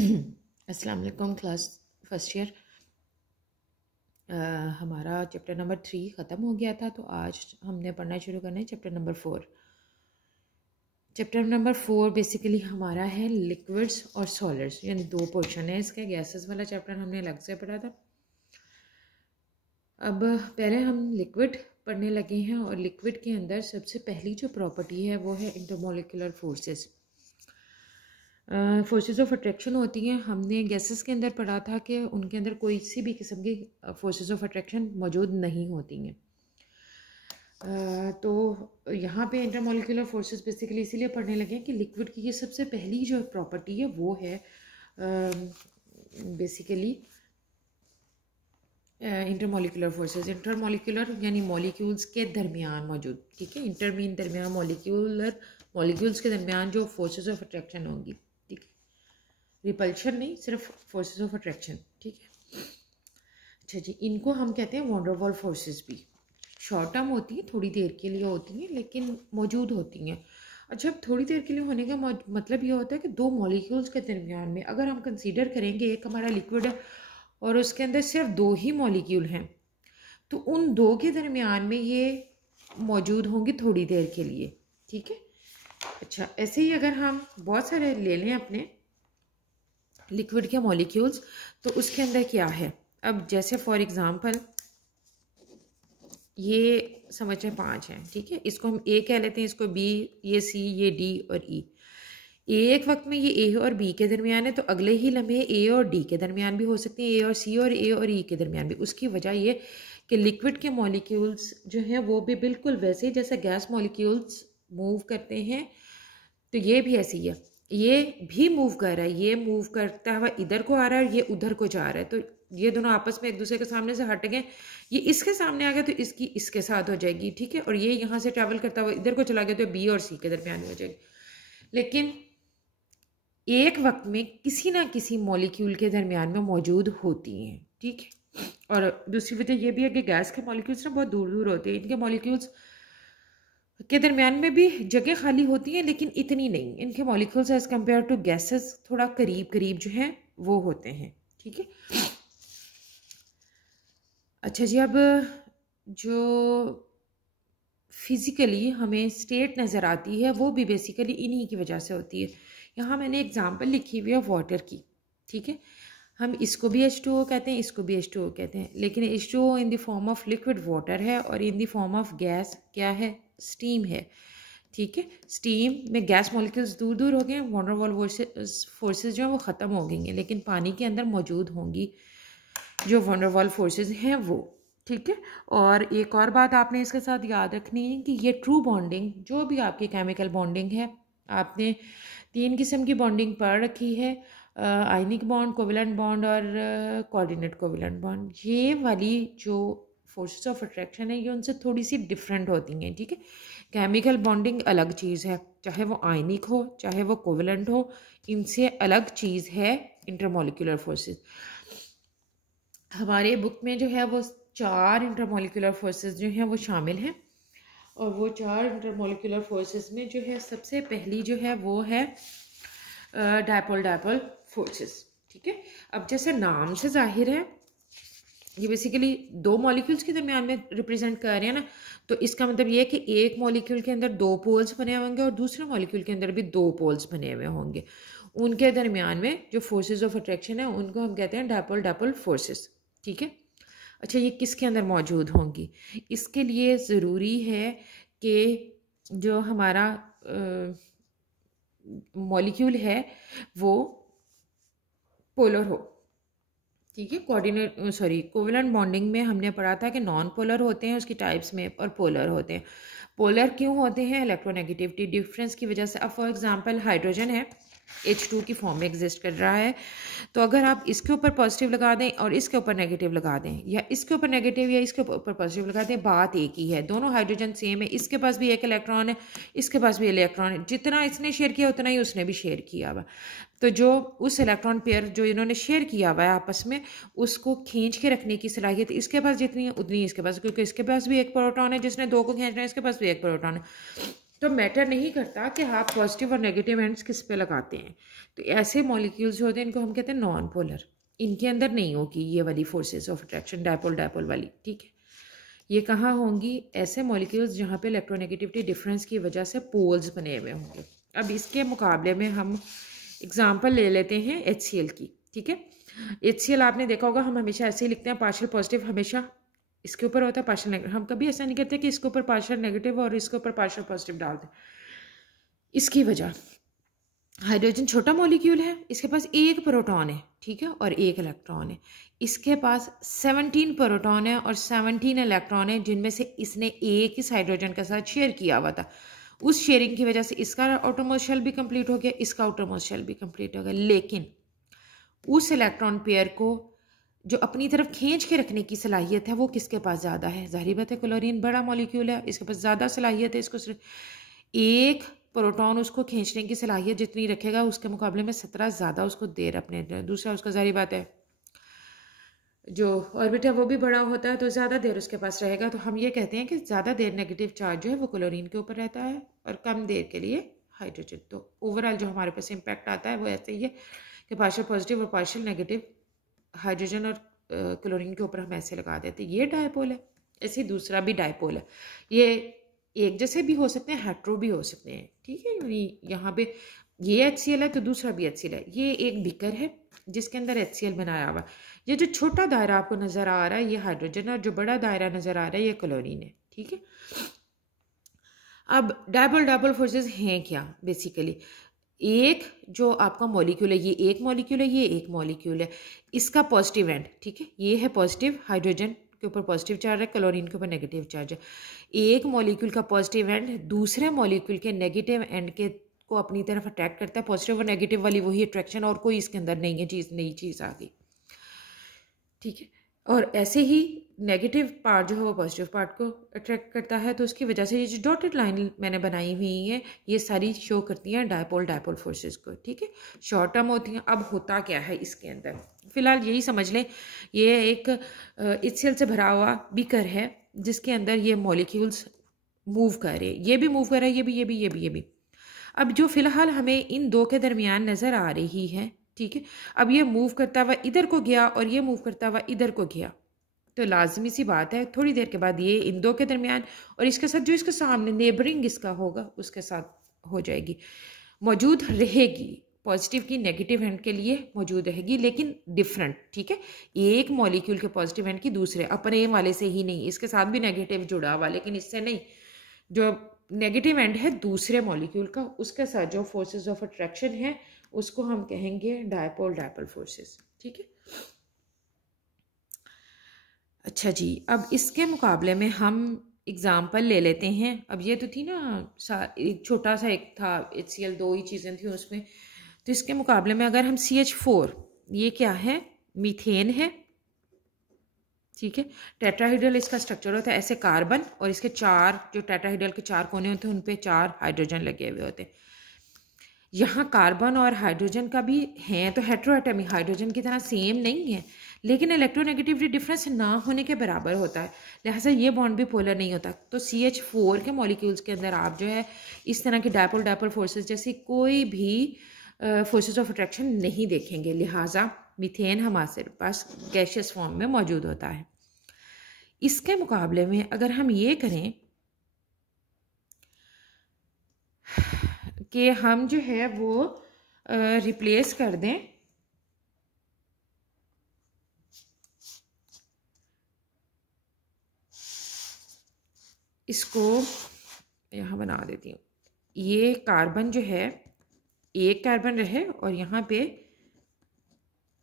अस्सलाम वालेकुम class first year. हमारा चैप्टर नंबर 3 ख़त्म हो गया था, तो आज हमने पढ़ना शुरू करना है chapter number 4। Chapter number 4 basically हमारा है लिक्विड्स और सॉलिड्स, यानी दो पोर्शन है इसका। गैसेस वाला चैप्टर हमने अलग से पढ़ा था। अब पहले हम लिक्विड पढ़ने लगे हैं, और लिक्विड के अंदर सबसे पहली जो प्रॉपर्टी है वो है intermolecular forces. Forces of attraction होती हैं। हमने गैसेस के अंदर पढ़ा था कि उनके अंदर कोई सी भी किस्म की फोर्सेस ऑफ अट्रैक्शन मौजूद नहीं होती हैं। तो यहाँ पे इंटरमोलिकुलर फोर्सेस बेसिकली इसीलिए पढ़ने लगे कि लिक्विड की ये सबसे पहली जो प्रॉपर्टी है वो है बेसिकली इंटरमोलिकुलर फोर्सेस। इंटरमोलिकुलर यानी मॉलिक्यूल्स के दरमियान मौजूद, ठीक है। इंटरमीन दरमियान मॉलिक्यूल्स के दरमियान जो फोर्सेस ऑफ अट्रैक्शन होंगी, ठीक है। रिपल्शन नहीं, सिर्फ फोर्सेस ऑफ अट्रैक्शन, ठीक है। अच्छा जी, इनको हम कहते हैं वॉन डेर वाल फोर्सेस भी। शॉर्ट टर्म होती हैं, थोड़ी देर के लिए होती हैं, लेकिन मौजूद होती हैं। अच्छा, अब थोड़ी देर के लिए होने का मतलब ये होता है कि दो मॉलिक्यूल्स के दरमियान में अगर हम कंसीडर करेंगे एक हमारा लिक्विड है और उसके अंदर सिर्फ दो ही मॉलिक्यूल हैं, तो उन दो के दरमियान में ये मौजूद होंगी थोड़ी देर के लिए, ठीक है। अच्छा, ऐसे ही अगर हम बहुत सारे ले लें अपने लिक्विड के मॉलिक्यूल्स, तो उसके अंदर क्या है। अब जैसे फॉर एग्जांपल ये समझें 5 हैं, ठीक है। इसको हम ए कह लेते हैं, इसको बी, ये सी, ये डी और ई। एक वक्त में ये ए और बी के दरमियान है, तो अगले ही लम्हे ए और डी के दरमियान भी हो सकती हैं, ए और सी और ए और ई के दरमियान भी। उसकी वजह ये कि लिक्विड के मॉलिक्यूल्स जो हैं वो भी बिल्कुल वैसे ही जैसे गैस मॉलिक्यूल्स मूव करते हैं, तो ये भी ऐसी है। ये भी मूव कर रहा है, ये मूव करता हुआ इधर को आ रहा है और ये उधर को जा रहा है, तो ये दोनों आपस में एक दूसरे के सामने से हट गए। ये इसके सामने आ गया तो इसकी इसके साथ हो जाएगी, ठीक है। और ये यहाँ से ट्रैवल करता हुआ इधर को चला गया तो बी और सी के दरमियान हो जाएगी। लेकिन एक वक्त में किसी ना किसी मॉलिक्यूल के दरमियान में मौजूद होती हैं, ठीक है। और दूसरी वजह यह भी है कि गैस के मॉलिक्यूल्स ना बहुत दूर दूर होते हैं। इनके मॉलिक्यूल्स के दरमियान में भी जगह खाली होती है, लेकिन इतनी नहीं। इनके molecules as compare to gases थोड़ा करीब करीब जो हैं वो होते हैं, ठीक है। अच्छा जी, अब जो फिज़िकली हमें स्टेट नज़र आती है वो भी बेसिकली इन्हीं की वजह से होती है। यहाँ मैंने एग्जांपल लिखी हुई है वाटर की, ठीक है। हम इसको भी H2O कहते हैं, इसको भी H2O कहते हैं, लेकिन H2O in the form of liquid water है और in the form of gas क्या है, स्टीम है, ठीक है। स्टीम में गैस मॉलिक्यूल्स दूर दूर हो गए हैं, वॉन डेर वाल फोर्सेस जो हैं वो ख़त्म हो गई हैं, लेकिन पानी के अंदर मौजूद होंगी जो वॉन डेर वाल फोर्सेस हैं वो, ठीक है। और एक और बात आपने इसके साथ याद रखनी है कि ये ट्रू बॉन्डिंग, जो भी आपकी केमिकल बॉन्डिंग है, आपने 3 किस्म की बॉन्डिंग पढ़ रखी है, आयनिक बॉन्ड, कोवेलेंट बॉन्ड और कोऑर्डिनेट कोवेलेंट बॉन्ड। ये वाली जो फोर्सेस ऑफ अट्रैक्शन है ये उनसे थोड़ी सी डिफरेंट होती हैं, ठीक है। केमिकल बॉन्डिंग अलग चीज़ है, चाहे वो आयनिक हो चाहे वो कोवेलेंट हो, इनसे अलग चीज़ है इंटरमोलिकुलर फोर्सेस। हमारे बुक में जो है वो 4 इंटरमोलिकुलर फोर्सेस जो हैं वो शामिल हैं, और वो 4 इंटरमोलिकुलर फोर्सेस में जो है सबसे पहली जो है वो है डायपोल डायपोल फोर्सेस, ठीक है। अब जैसे नाम से जाहिर है ये बेसिकली दो मॉलिक्यूल्स के दरमियान में रिप्रेजेंट कर रहे हैं ना, तो इसका मतलब ये है कि एक मॉलिक्यूल के अंदर 2 पोल्स बने होंगे और दूसरे मॉलिक्यूल के अंदर भी 2 पोल्स बने हुए होंगे। उनके दरमियान में जो फोर्सेस ऑफ अट्रैक्शन है उनको हम कहते हैं डायपोल डायपोल फोर्सेस, ठीक है। अच्छा, ये किसके अंदर मौजूद होंगी, इसके लिए ज़रूरी है कि जो हमारा मॉलिक्यूल है वो पोलर हो, ठीक है। कोवेलेंट बॉन्डिंग में हमने पढ़ा था कि नॉन पोलर होते हैं उसकी टाइप्स में और पोलर होते हैं। पोलर क्यों होते हैं, इलेक्ट्रोनेगेटिविटी डिफरेंस की वजह से। अब फॉर एग्जांपल हाइड्रोजन है, H2 की फॉर्म में एग्जिस्ट कर रहा है, तो अगर आप इसके ऊपर पॉजिटिव लगा दें और इसके ऊपर नेगेटिव लगा दें, या इसके ऊपर नेगेटिव या इसके ऊपर पॉजिटिव लगा दें, बात एक ही है। दोनों हाइड्रोजन सेम है, इसके पास भी एक इलेक्ट्रॉन है, इसके पास भी इलेक्ट्रॉन है। जितना इसने शेयर किया उतना ही उसने भी शेयर किया हुआ, तो जो उस इलेक्ट्रॉन पेयर जो इन्होंने शेयर किया हुआ है आपस में, उसको खींच के रखने की सलाहियत इसके पास जितनी है उतनी इसके पास, क्योंकि इसके पास भी एक प्रोटॉन है, जिसने 2 को खींचना है इसके पास भी एक प्रोटॉन है। तो मैटर नहीं करता कि आप पॉजिटिव और नेगेटिव एंड्स किस पे लगाते हैं। तो ऐसे मॉलिक्यूल्स जो होते हैं इनको हम कहते हैं नॉन पोलर। इनके अंदर नहीं होगी ये वाली forces of attraction, dipole dipole वाली, ठीक है। ये कहाँ होंगी? ऐसे मॉलिक्यूल्स जहाँ पे इलेक्ट्रोनेगेटिविटी डिफरेंस की वजह से पोल्स बने हुए होंगे। अब इसके मुकाबले में हम एग्जाम्पल ले लेते हैं HCl की, ठीक है। HCl आपने देखा होगा, हम हमेशा ऐसे ही लिखते हैं, पार्शियल पॉजिटिव हमेशा इसके ऊपर होता है, पार्शियल नेगेटिव। हम कभी ऐसा नहीं करते कि इसके ऊपर पार्शियल नेगेटिव और इसके ऊपर पार्शियल पॉजिटिव डाल दें। इसकी वजह, हाइड्रोजन छोटा मॉलिक्यूल है, इसके पास एक प्रोटॉन है, ठीक है, और एक इलेक्ट्रॉन है। इसके पास 17 प्रोटॉन है और 17 इलेक्ट्रॉन है, जिनमें से इसने एक इस हाइड्रोजन के साथ शेयर किया हुआ था। उस शेयरिंग की वजह से इसका आउटरमोस्ट शेल भी कंप्लीट हो गया, इसका आउटरमोस्ट शेल भी कंप्लीट हो गया। लेकिन उस इलेक्ट्रॉन पेयर को जो अपनी तरफ खींच के रखने की सलाहियत है वो किसके पास ज़्यादा है? जाहिर बात है क्लोरीन बड़ा मॉलिक्यूल है, इसके पास ज़्यादा सलाहियत है। इसको एक प्रोटॉन उसको खींचने की सलाहियत जितनी रखेगा उसके मुकाबले में 17 ज़्यादा उसको देर अपने। दूसरा उसका जाहिर बात है जो ऑर्बिट है वो भी बड़ा होता है, तो ज़्यादा देर उसके पास रहेगा। तो हम ये कहते हैं कि ज़्यादा देर नेगेटिव चार्ज जो है वो क्लोरीन के ऊपर रहता है और कम देर के लिए हाइड्रोजन। तो ओवरऑल जो हमारे पास इम्पैक्ट आता है वो ऐसे ही है कि पार्शियल पॉजिटिव और पार्शियल नेगेटिव हाइड्रोजन और क्लोरीन के ऊपर हम ऐसे लगा देते हैं। ये डायपोल है। ऐसे दूसरा भी डायपोल है। ये एक जैसे भी हो सकते हैं, हेट्रो भी हो सकते हैं, ठीक है। यानी यहाँ पे ये HCl है तो दूसरा भी HCl है। ये एक बीकर है जिसके अंदर HCl बनाया हुआ। ये जो छोटा दायरा आपको नज़र आ रहा है ये हाइड्रोजन है और जो बड़ा दायरा नज़र आ रहा है ये क्लोरीन है, ठीक है। अब डायपोल डायपोल फोर्सेस हैं क्या? बेसिकली एक जो आपका मॉलिक्यूल है, ये एक मॉलिक्यूल है, ये एक मॉलिक्यूल है, इसका पॉजिटिव एंड, ठीक है, ये है पॉजिटिव, हाइड्रोजन के ऊपर पॉजिटिव चार्ज है, क्लोरीन के ऊपर नेगेटिव चार्ज है। एक मॉलिक्यूल का पॉजिटिव एंड दूसरे मॉलिक्यूल के नेगेटिव एंड के को अपनी तरफ अट्रैक्ट करता है। पॉजिटिव और नेगेटिव वाली वही अट्रैक्शन, और कोई इसके अंदर नहीं है चीज़, नई चीज़ आ गई, ठीक है। और ऐसे ही नेगेटिव पार्ट जो है वो पॉजिटिव पार्ट को अट्रैक्ट करता है। तो उसकी वजह से ये जो डॉटेड लाइन मैंने बनाई हुई है ये सारी शो करती हैं डायपोल डायपोल फोर्सेस को, ठीक है। शॉर्ट टर्म होती हैं। अब होता क्या है इसके अंदर, फिलहाल यही समझ लें, ये एक HCl से भरा हुआ बीकर है जिसके अंदर ये मॉलिक्यूल्स मूव कर रहे हैं। ये भी मूव कर रहा है, ये भी, ये भी, ये भी, ये भी। अब जो फिलहाल हमें इन दो के दरमियान नज़र आ रही है, ठीक है, अब ये मूव करता हुआ इधर को गया और ये मूव करता हुआ इधर को गया, तो लाजमी सी बात है थोड़ी देर के बाद ये इन दो के दरमियान और इसके साथ जो इसके सामने नेबरिंग इसका होगा उसके साथ हो जाएगी, मौजूद रहेगी। पॉजिटिव की नेगेटिव एंड के लिए मौजूद रहेगी, लेकिन डिफरेंट, ठीक है। एक मॉलिक्यूल के पॉजिटिव एंड की दूसरे अपने वाले से ही नहीं, इसके साथ भी नेगेटिव जुड़ा हुआ, लेकिन इससे नहीं। जो नेगेटिव एंड है दूसरे मॉलिक्यूल का, उसके साथ जो फोर्सेस ऑफ अट्रैक्शन है उसको हम कहेंगे डायपोल डायपोल फोर्सेस, ठीक है। अच्छा जी, अब इसके मुकाबले में हम एग्ज़ाम्पल ले लेते हैं। अब ये तो थी ना एक छोटा सा एक था HCl, दो ही चीज़ें थी उसमें। तो इसके मुकाबले में अगर हम CH4, ये क्या है? मीथेन है, ठीक है। टेट्राहेड्रल इसका स्ट्रक्चर होता है, ऐसे कार्बन और इसके चार जो टेट्राहेड्रल के चार कोने होते हैं उन पे 4 हाइड्रोजन लगे हुए होते हैं। यहाँ कार्बन और हाइड्रोजन का भी हैं तो हेट्रोएटमी हाइड्रोजन की तरह सेम नहीं है, लेकिन इलेक्ट्रोनेगेटिविटी डिफरेंस ना होने के बराबर होता है, लिहाजा ये बॉन्ड भी पोलर नहीं होता। तो CH4 के मॉलिक्यूल्स के अंदर आप जो है इस तरह की डायपोल डायपोल फोर्सेस जैसी कोई भी फोर्सेस ऑफ अट्रैक्शन नहीं देखेंगे, लिहाजा मीथेन हमारे पास गैशियस फॉर्म में मौजूद होता है। इसके मुकाबले में अगर हम ये करें कि हम जो है वो रिप्लेस कर दें इसको, यहाँ बना देती हूँ, ये कार्बन जो है एक कार्बन रहे और यहाँ पे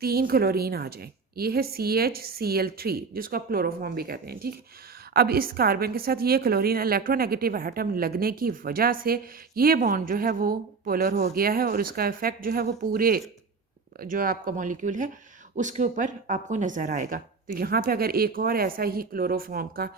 3 क्लोरीन आ जाए, ये है CHCl3 जिसको आप क्लोरोफॉर्म भी कहते हैं, ठीक है। अब इस कार्बन के साथ ये क्लोरीन इलेक्ट्रोनेगेटिव एटम लगने की वजह से ये बॉन्ड जो है वो पोलर हो गया है और उसका इफेक्ट जो है वो पूरे जो आपका मॉलिक्यूल है उसके ऊपर आपको नज़र आएगा। तो यहाँ पे अगर एक और ऐसा ही क्लोरोफॉर्म का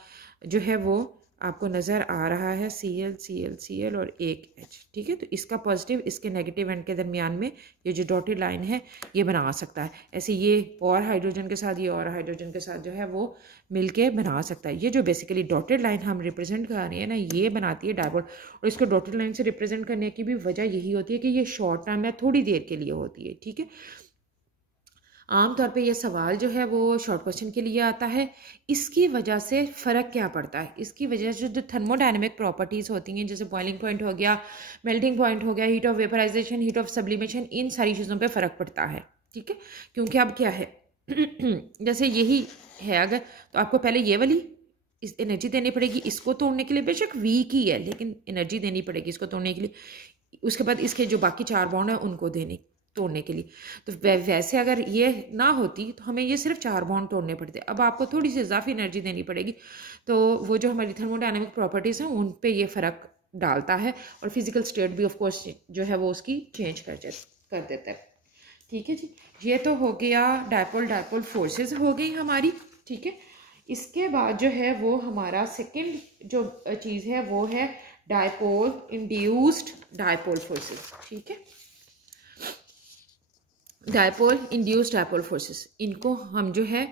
जो है वो आपको नज़र आ रहा है Cl Cl Cl और एक H, ठीक है। तो इसका पॉजिटिव इसके नेगेटिव एंड के दरमियान में ये जो डॉटेड लाइन है ये बना सकता है। ऐसे ये और हाइड्रोजन के साथ, ये और हाइड्रोजन के साथ जो है वो मिलके बना सकता है। ये जो बेसिकली डॉटेड लाइन हम रिप्रेजेंट कर रहे हैं ना, ये बनाती है डायपोल। और इसको डॉटेड लाइन से रिप्रेजेंट करने की भी वजह यही होती है कि ये शॉर्ट टर्म है, थोड़ी देर के लिए होती है, ठीक है। आमतौर पे ये सवाल जो है वो शॉर्ट क्वेश्चन के लिए आता है। इसकी वजह से फ़र्क क्या पड़ता है, इसकी वजह से जो थर्मोडायनेमिक प्रॉपर्टीज़ होती हैं, जैसे बॉइलिंग पॉइंट हो गया, मेल्टिंग पॉइंट हो गया, heat of vaporisation, heat of sublimation, इन सारी चीज़ों पे फ़र्क पड़ता है, ठीक है। क्योंकि अब क्या है जैसे यही है, अगर तो आपको पहले ये वाली इस एनर्जी देनी पड़ेगी इसको तोड़ने के लिए, बेशक वीक ही है लेकिन एनर्जी देनी पड़ेगी इसको तोड़ने के लिए। उसके बाद इसके जो बाकी 4 बॉन्ड हैं उनको तोड़ने के लिए। तो वैसे अगर ये ना होती तो हमें ये सिर्फ 4 बॉन्ड तोड़ने पड़ते। अब आपको थोड़ी सी इजाफी एनर्जी देनी पड़ेगी, तो वो जो हमारी थर्मोडायनेमिक प्रॉपर्टीज़ हैं उन पे ये फ़र्क डालता है और फिजिकल स्टेट भी ऑफ कोर्स जो है वो उसकी चेंज कर देता है, ठीक है जी। ये तो हो गया डायपोल फोर्सेस हो गई हमारी, ठीक है। इसके बाद जो है वो हमारा सेकंड जो चीज़ है वो है डायपोल इंड्यूस्ड डायपोल फोर्सेस, ठीक है। डायपोल इंड्यूस्ड डायपोल फोर्सेस, इनको हम जो है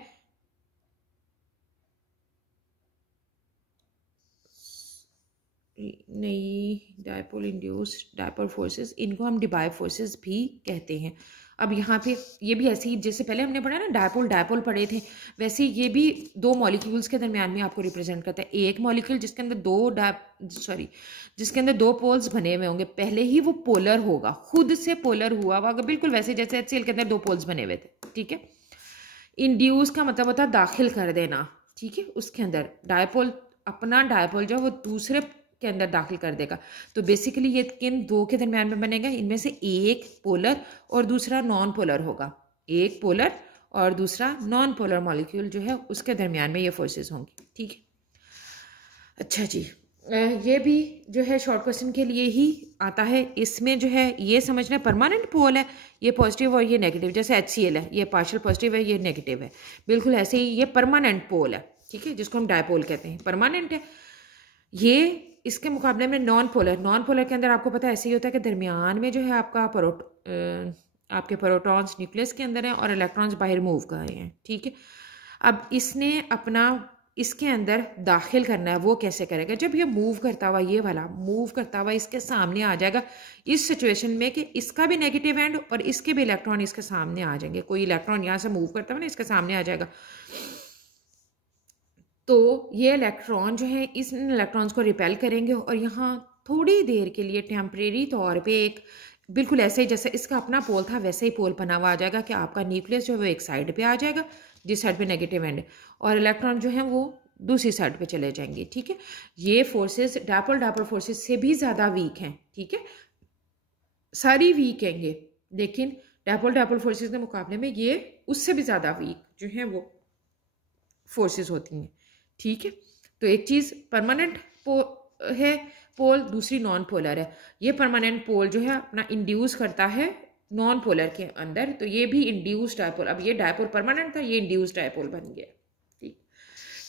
नहीं, डायपोल इंड्यूस्ड डायपोल फोर्सेस, इनको हम डिबाई फोर्सेस भी कहते हैं। अब यहाँ पे ये भी ऐसे ही जैसे पहले हमने पढ़ा ना डायपोल पढ़े थे, वैसे ये भी 2 मॉलिक्यूल्स के दरमियान में आपको रिप्रेजेंट करता है। एक मॉलिक्यूल जिसके अंदर 2 पोल्स बने हुए होंगे, पहले ही वो पोलर होगा, खुद से पोलर हुआ होगा, बिल्कुल वैसे जैसे HCl के अंदर 2 पोल्स बने हुए थे, ठीक है। इंड्यूस का मतलब होता है दाखिल कर देना, ठीक है। उसके अंदर डायपोल अपना डायपोल जो वो दूसरे के अंदर दाखिल कर देगा। तो बेसिकली ये किन 2 के दरमियान में बनेगा, इनमें से एक पोलर और दूसरा नॉन पोलर होगा। एक पोलर और दूसरा नॉन पोलर मॉलिक्यूल जो है उसके दरमियान में ये फोर्सेस होंगी, ठीक है। अच्छा जी, ये भी जो है शॉर्ट क्वेश्चन के लिए ही आता है। इसमें जो है ये समझना परमानेंट पोल है, ये पॉजिटिव और ये नेगेटिव, जैसे HCl है ये पार्शियल पॉजिटिव है ये नेगेटिव है, बिल्कुल ऐसे ही ये परमानेंट पोल है, ठीक है, जिसको हम डायपोल कहते हैं, परमानेंट है। ये इसके मुकाबले में नॉन पोलर के अंदर आपको पता है ऐसे ही होता है कि दरमियान में जो है आपके प्रोटॉन्स न्यूक्लियस के अंदर हैं और इलेक्ट्रॉन्स बाहर मूव कर रहे हैं, ठीक है। अब इसने अपना इसके अंदर दाखिल करना है, वो कैसे करेगा, जब ये मूव करता हुआ, ये वाला मूव करता हुआ इसके सामने आ जाएगा इस सिचुएशन में कि इसका भी नेगेटिव एंड और इसके भी इलेक्ट्रॉन इसके सामने आ जाएंगे। कोई इलेक्ट्रॉन यहाँ से मूव करता हुआ ना इसके सामने आ जाएगा, तो ये इलेक्ट्रॉन जो है इस इलेक्ट्रॉन्स को रिपेल करेंगे और यहाँ थोड़ी देर के लिए टेम्परेरी तौर पे एक बिल्कुल ऐसे ही जैसे इसका अपना पोल था वैसे ही पोल बना हुआ आ जाएगा कि आपका न्यूक्लियस जो है वो एक साइड पे आ जाएगा जिस साइड पे नेगेटिव एंड है, और इलेक्ट्रॉन जो है वो दूसरी साइड पे चले जाएंगे, ठीक है। ये फोर्सेस डायपोल फोर्सेस से भी ज़्यादा वीक हैं, ठीक है, सारी वीक हैंगे, लेकिन डायपोल फोर्सेस के मुकाबले में ये उससे भी ज़्यादा वीक जो है वो फोर्सेस होती हैं, ठीक है। तो एक चीज़ परमानेंट है पोल, दूसरी नॉन पोलर है। ये परमानेंट पोल जो है अपना इंड्यूस करता है नॉन पोलर के अंदर, तो ये भी इंड्यूस डायपोल, अब ये डायपोल परमानेंट था, ये इंड्यूस डायपोल बन गया, ठीक।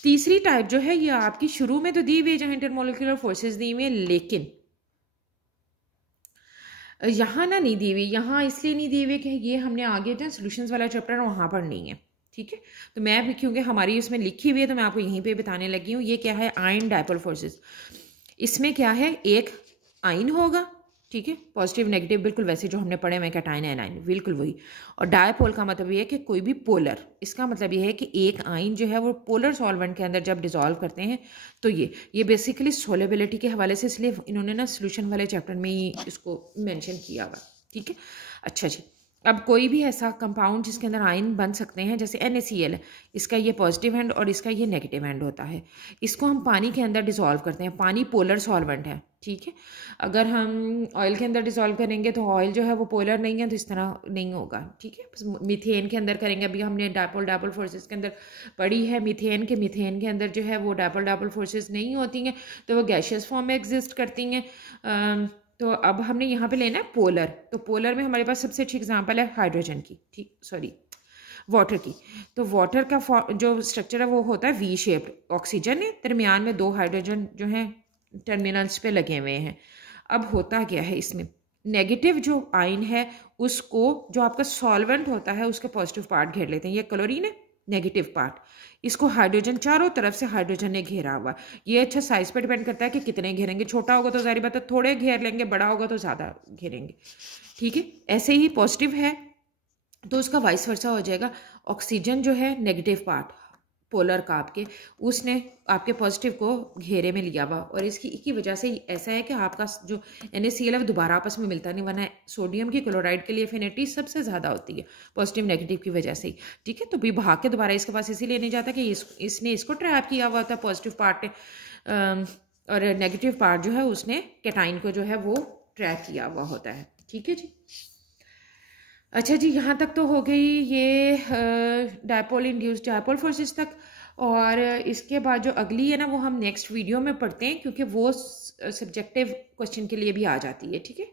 तीसरी टाइप जो है ये आपकी शुरू में तो दी हुई जहाँ इंटरमोलिकुलर फोर्सेस दी हुई है, लेकिन यहाँ ना नहीं दी हुई, यहाँ इसलिए नहीं दी हुई कि ये हमने आगे जो सोल्यूशंस वाला चैप्टर वहाँ पर नहीं है, ठीक है। तो मैं भी क्योंकि हमारी उसमें लिखी हुई है तो मैं आपको यहीं पे बताने लगी हूँ। ये क्या है, आयन डायपोल फोर्सेस। इसमें क्या है, एक आयन होगा, ठीक है, पॉजिटिव नेगेटिव बिल्कुल वैसे जो हमने पढ़े हैं कैटायन एनायन बिल्कुल वही। और डायपोल का मतलब ये है कि कोई भी पोलर, इसका मतलब ये है कि एक आयन जो है वो पोलर सॉल्वेंट के अंदर जब डिसॉल्व करते हैं तो ये बेसिकली सोलेबिलिटी के हवाले से, इसलिए इन्होंने ना सोल्यूशन वाले चैप्टर में ही इसको मेंशन किया हुआ, ठीक है। अच्छा जी, अब कोई भी ऐसा कंपाउंड जिसके अंदर आयन बन सकते हैं, जैसे NaCl है, इसका ये पॉजिटिव एंड और इसका ये नेगेटिव एंड होता है, इसको हम पानी के अंदर डिसॉल्व करते हैं। पानी पोलर सॉल्वेंट है, ठीक है। अगर हम ऑयल के अंदर डिसॉल्व करेंगे तो ऑयल जो है वो पोलर नहीं है, तो इस तरह नहीं होगा, ठीक है। मीथेन के अंदर करेंगे, अभी हमने डायपोल फोर्सेस के अंदर पढ़ी है मीथेन के अंदर जो है वो डायपोल फोर्सेस नहीं होती हैं, तो वो गैशियस फॉर्म में एग्जिस्ट करती हैं। तो अब हमने यहाँ पे लेना है पोलर, तो पोलर में हमारे पास सबसे अच्छी एग्जांपल है हाइड्रोजन की, ठीक, सॉरी वाटर की। तो वाटर का जो स्ट्रक्चर है वो होता है वी शेप्ड, ऑक्सीजन है, दरमियान में 2 हाइड्रोजन जो हैं टर्मिनल्स पे लगे हुए हैं। अब होता क्या है इसमें, नेगेटिव जो आयन है उसको, जो आपका सॉल्वेंट होता है उसके पॉजिटिव पार्ट घेर लेते हैं। ये क्लोरीन है, नेगेटिव पार्ट, इसको हाइड्रोजन, चारों तरफ से हाइड्रोजन ने घेरा हुआ। ये अच्छा साइज पे डिपेंड करता है कि कितने घेरेंगे, छोटा होगा तो जाहिर बात है थोड़े घेर लेंगे, बड़ा होगा तो ज़्यादा घेरेंगे, ठीक है। ऐसे ही पॉजिटिव है तो उसका वाइस वर्सा हो जाएगा। ऑक्सीजन जो है नेगेटिव पार्ट पोलर का आपके, उसने आपके पॉजिटिव को घेरे में लिया हुआ, और इसकी वजह से ऐसा है कि आपका जो NaCl है दोबारा आपस में मिलता नहीं, वरना सोडियम की क्लोराइड के लिए एफिनिटी सबसे ज़्यादा होती है पॉजिटिव नेगेटिव की वजह से ही, ठीक है। तो भी भाग के दोबारा इसके पास इसीलिए नहीं जाता कि इसने इसको ट्रैप किया हुआ होता पॉजिटिव पार्ट ने, और नेगेटिव पार्ट जो है उसने कैटाइन को जो है वो ट्रैप किया हुआ होता है, ठीक है जी। अच्छा जी, यहाँ तक तो हो गई ये डायपोल इंड्यूस्ड डायपोल फोर्सेस तक। और इसके बाद जो अगली है ना वो हम नेक्स्ट वीडियो में पढ़ते हैं, क्योंकि वो सब्जेक्टिव क्वेश्चन के लिए भी आ जाती है, ठीक है।